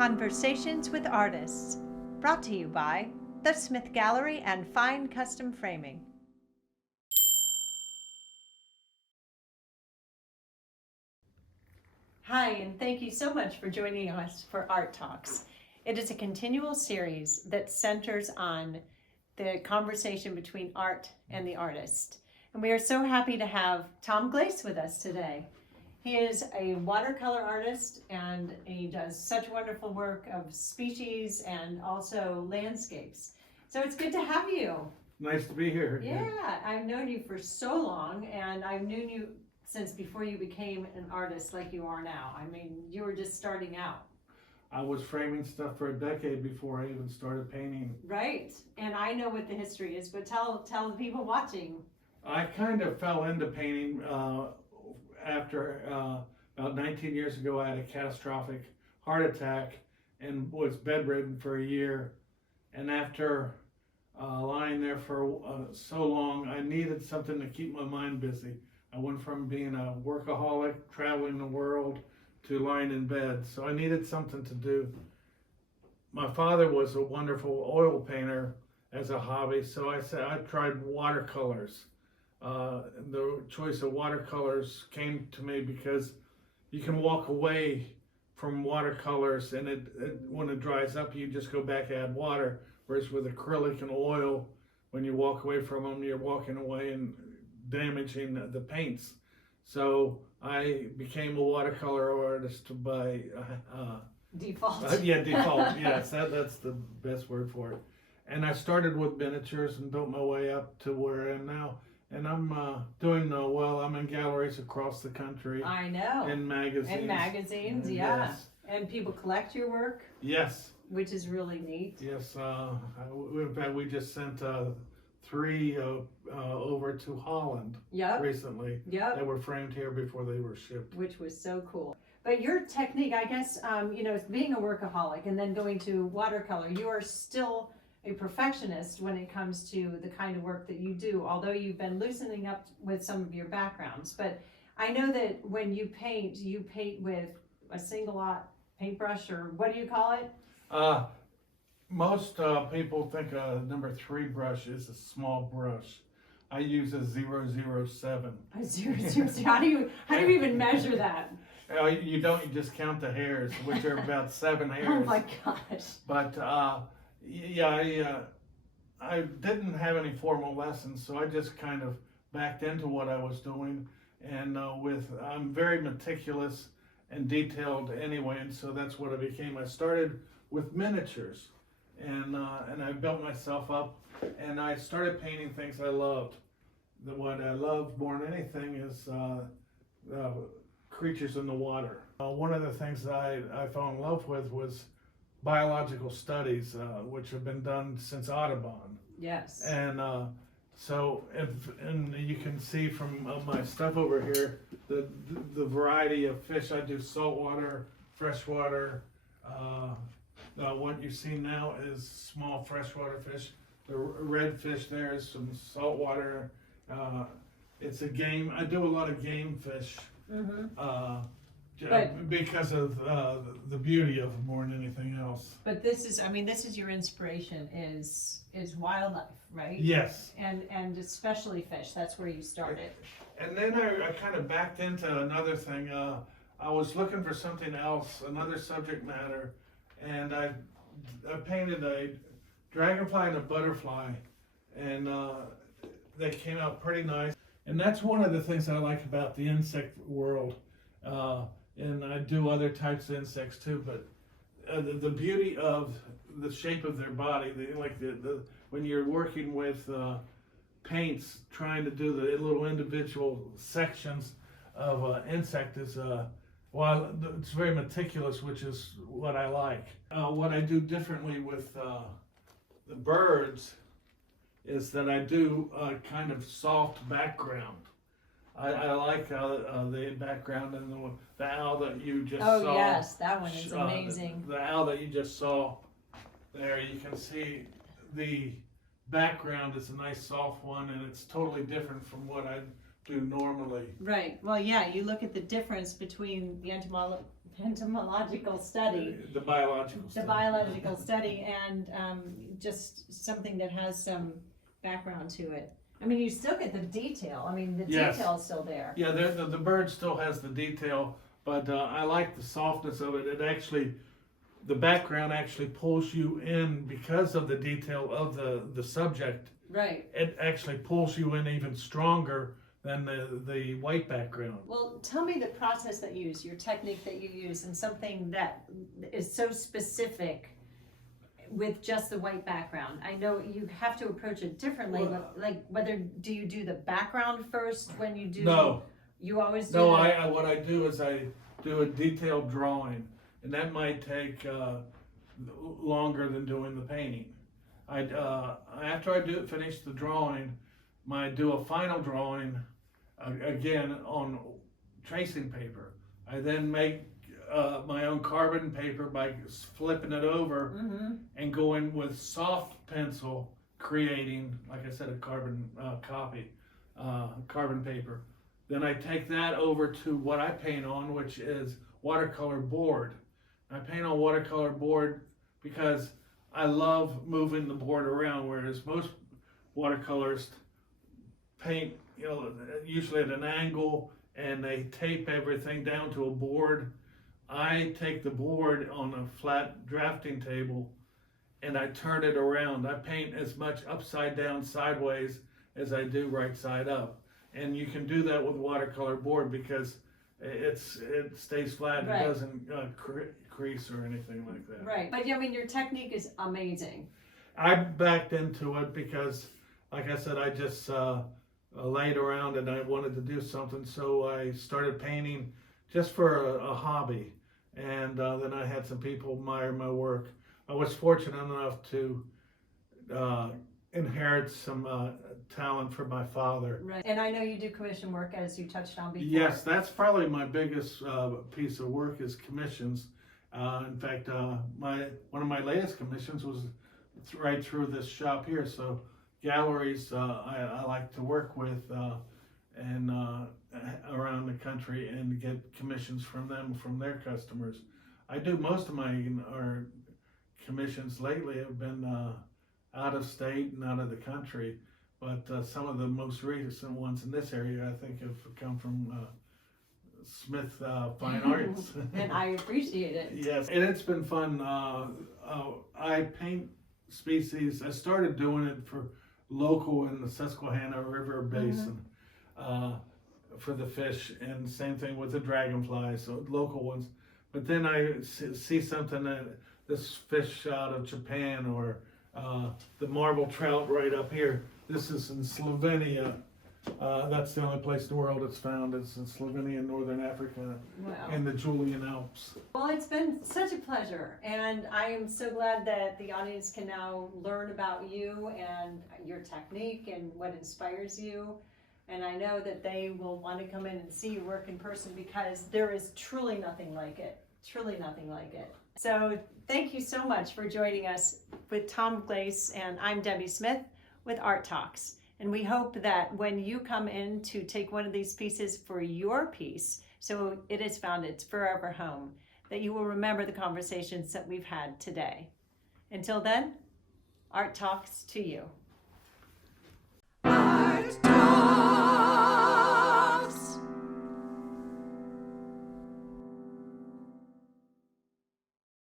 Conversations with Artists, brought to you by The Smith Gallery and Fine Custom Framing. Hi, and thank you so much for joining us for Art Talks. It is a continual series that centers on the conversation between art and the artist. And we are so happy to have Thom Glace with us today. He is a watercolor artist and he does such wonderful work of species and also landscapes. So it's good to have you. Nice to be here. Yeah, I've known you for so long, and I've known you since before you became an artist like you are now. I mean, you were just starting out. I was framing stuff for a decade before I even started painting. Right, and I know what the history is, but tell the people watching. I kind of fell into painting after about 19 years ago. I had a catastrophic heart attack and was bedridden for a year. And after lying there for so long, I needed something to keep my mind busy. I went from being a workaholic, traveling the world, to lying in bed. So I needed something to do. My father was a wonderful oil painter as a hobby, so I said I tried watercolors. The choice of watercolors came to me because you can walk away from watercolors, and when it dries up, you just go back and add water. Whereas with acrylic and oil, when you walk away from them, you're walking away and damaging the paints. So I became a watercolor artist by Default. Default. Yes, that's the best word for it. And I started with miniatures and built my way up to where I am now. And I'm doing well. I'm in galleries across the country. I know. In magazines. And magazines, yeah. Yes. And people collect your work. Yes. Which is really neat. Yes. In fact, we just sent 3 over to Holland recently. Yep. That were framed here before they were shipped. Which was so cool. But your technique, I guess, being a workaholic and then going to watercolor, you are still a perfectionist when it comes to the kind of work that you do, although you've been loosening up with some of your backgrounds. But I know that when you paint with a single lot paintbrush, or what do you call it? Most people think a number 3 brush is a small brush. I use a 007. A 007. How do you even measure that? You don't. You just count the hairs, which are about 7 hairs. Oh my gosh. But I didn't have any formal lessons, so I just kind of backed into what I was doing. And I'm very meticulous and detailed anyway, and so that's what I became. I started with miniatures, and I built myself up, and I started painting things I loved. What I love more than anything is creatures in the water. One of the things that I fell in love with was biological studies, which have been done since Audubon. Yes. And and you can see from my stuff over here the variety of fish. I do saltwater, freshwater. What you see now is small freshwater fish. The red fish there is some saltwater. It's a game. I do a lot of game fish. Mm-hmm. Because of the beauty of them more than anything else. But this is your inspiration is wildlife, right? Yes. And especially fish. That's where you started. And then I kind of backed into another thing. I was looking for something else, another subject matter, and I painted a dragonfly and a butterfly, and they came out pretty nice. And that's one of the things I like about the insect world. And I do other types of insects too, but the beauty of the shape of their body, when you're working with paints, trying to do the little individual sections of an insect is, it's very meticulous, which is what I like. What I do differently with the birds is that I do a kind of soft background. I like the background and the owl that you just saw. Oh yes, that one is amazing. The owl that you just saw there, you can see the background is a nice soft one, and it's totally different from what I do normally. Right. Well, yeah, you look at the difference between the entomology entomological study, The biological the study. biological study, and just something that has some background to it. I mean, you still get the detail. I mean, the Yes. detail's still there. Yeah, the bird still has the detail, but I like the softness of it. It actually, the background actually pulls you in because of the detail of the subject. Right. It actually pulls you in even stronger than the white background. Well, tell me the process that you use, your technique that you use, and something that is so specific with just the white background. I know you have to approach it differently, Well, like whether, do you do the background first when you do? No, You always do no. the- What I do is I do a detailed drawing, and that might take longer than doing the painting. After I finish the drawing, I do a final drawing again on tracing paper. I then make my own carbon paper by flipping it over Mhm. and going with soft pencil, creating, like I said, a carbon copy, carbon paper. Then I take that over to what I paint on, which is watercolor board. I paint on watercolor board because I love moving the board around, whereas most watercolorists paint, usually at an angle, and they tape everything down to a board. I take the board on a flat drafting table and I turn it around. I paint as much upside down, sideways as I do right side up. And you can do that with watercolor board because it stays flat. Right. It doesn't crease or anything like that. Right, but I mean, your technique is amazing. I backed into it because, like I said, I just laid around and I wanted to do something, so I started painting just for a hobby. And then I had some people admire my work. I was fortunate enough to inherit some talent from my father. Right, and I know you do commission work, as you touched on before. Yes, that's probably my biggest piece of work is commissions. In fact, one of my latest commissions was right through this shop here. So galleries I like to work with and around the country and get commissions from them, from their customers. I do most of my commissions lately have been out of state and out of the country, but some of the most recent ones in this area I think have come from Smith Fine Arts. And I appreciate it. Yes, and it's been fun. I paint species. I started doing it for local in the Susquehanna River Basin for the fish, and same thing with the dragonflies, so local ones. But then I see something that this fish out of Japan, or the marble trout right up here. This is in Slovenia. That's the only place in the world it's found. It's in Slovenia, Northern Africa, Wow. in the Julian Alps. Well, it's been such a pleasure, and I am so glad that the audience can now learn about you and your technique and what inspires you. And I know that they will want to come in and see your work in person because there is truly nothing like it. Truly nothing like it. So thank you so much for joining us with Thom Glace, and I'm Debbie Smith with Art Talks. And we hope that when you come in to take one of these pieces for your piece, so it is found its forever home, that you will remember the conversations that we've had today. Until then, Art Talks to you. Art Talks.